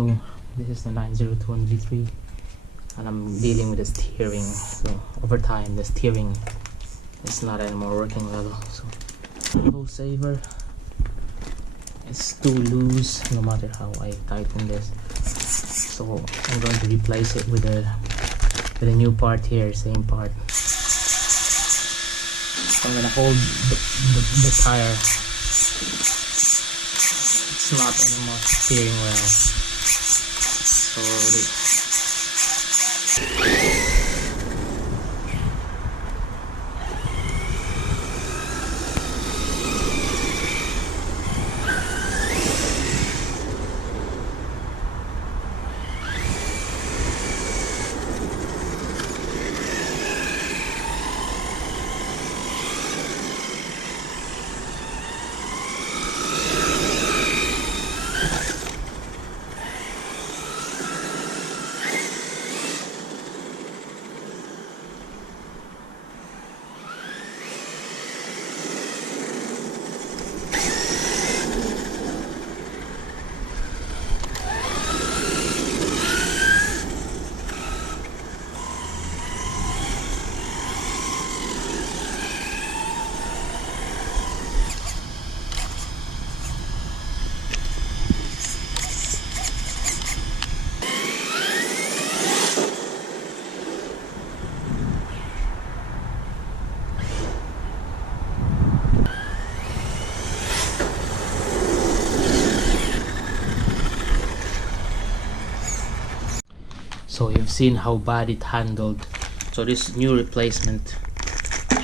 So this is the 902 V3, and I'm dealing with the steering. So over time the steering is not anymore working well. So servo saver is too loose no matter how I tighten this. So I'm going to replace it with a new part here, same part. So I'm gonna hold the tire. It's not anymore steering well. So you've seen how bad it handled. So this new replacement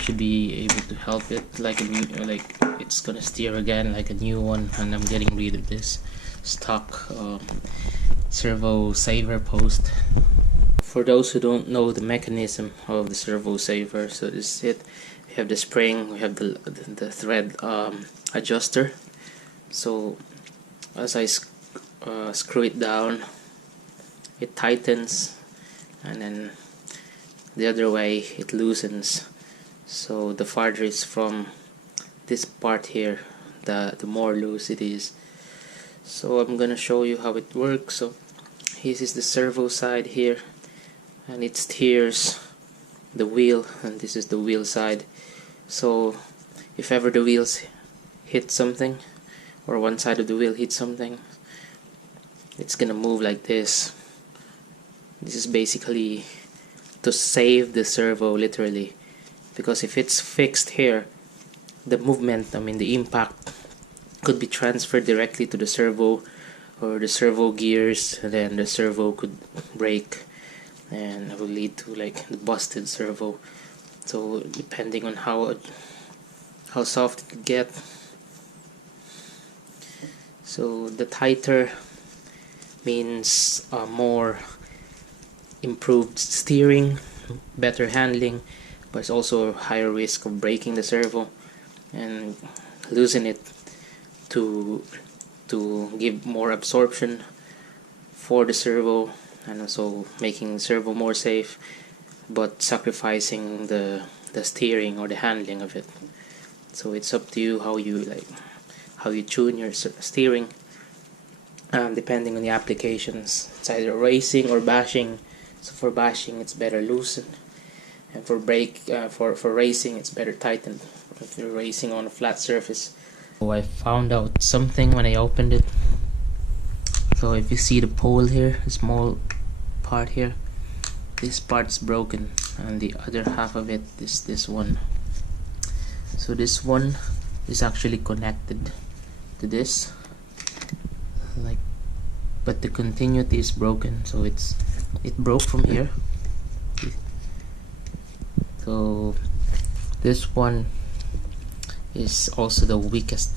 should be able to help it, like it's gonna steer again like a new one. And I'm getting rid of this stock servo saver post. For those who don't know the mechanism of the servo saver, so this is it. We have the spring, we have the thread adjuster. So as I screw it down, it tightens, and then the other way it loosens. So the farther it's from this part here, the more loose it is. So I'm gonna show you how it works. So this is the servo side here, and it steers the wheel, and this is the wheel side. So if ever the wheels hit something, or one side of the wheel hits something, it's gonna move like this. This is basically to save the servo, literally, because if it's fixed here, the movement, the impact could be transferred directly to the servo or the servo gears, and then the servo could break and it will lead to like the busted servo. So depending on how soft it could get. So the tighter means more improved steering, better handling, but it's also a higher risk of breaking the servo, and losing it to give more absorption for the servo, and also making the servo more safe, but sacrificing the steering or the handling of it. So it's up to you how you tune your steering, depending on the applications. It's either racing or bashing. So for bashing it's better loosened, and for racing it's better tightened if you're racing on a flat surface. So I found out something when I opened it. So if you see the pole here, the small part here, this part's broken, and the other half of it is this one. So this one is actually connected to this, but the continuity is broken. So it broke from here. So this one is also the weakest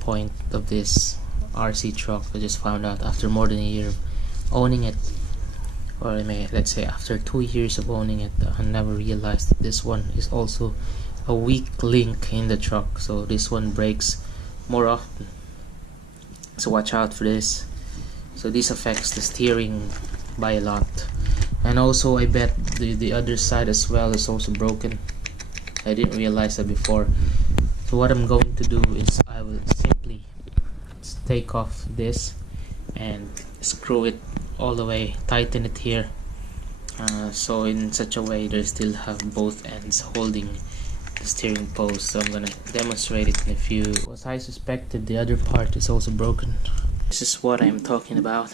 point of this RC truck. I just found out after more than a year of owning it, or let's say after 2 years of owning it, I never realized that this one is also a weak link in the truck. So this one breaks more often, so watch out for this. So this affects the steering by a lot. And also I bet the other side as well is also broken. I didn't realize that before. So what I'm going to do is I will simply take off this and screw it all the way, tighten it here, so in such a way they still have both ends holding the steering post. So I'm gonna demonstrate it in a few. As I suspected, the other part is also broken. This is what I'm talking about.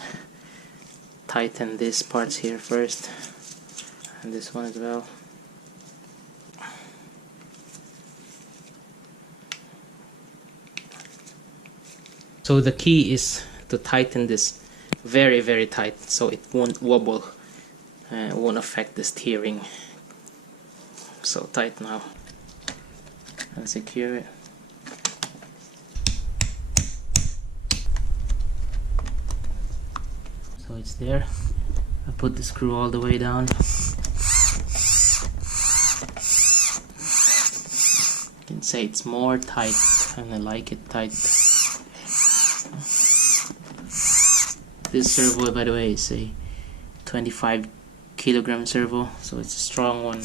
Tighten these parts here first, and this one as well. So the key is to tighten this very, very tight so it won't wobble, won't affect the steering. So tight now, and secure it. So it's there. I put the screw all the way down. You can say it's more tight, and I like it tight. This servo, by the way, is a 25 kilogram servo, so it's a strong one.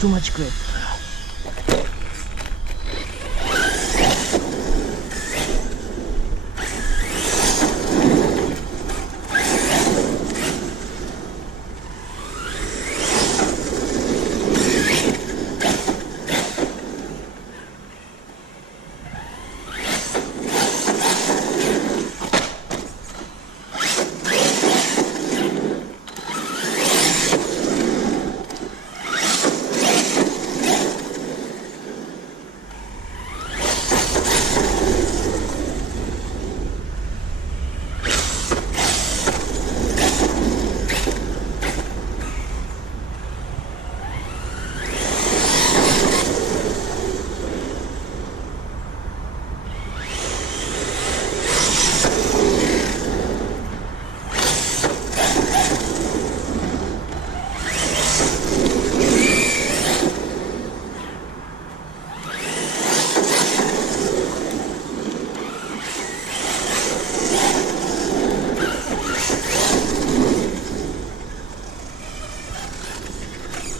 Too much grip.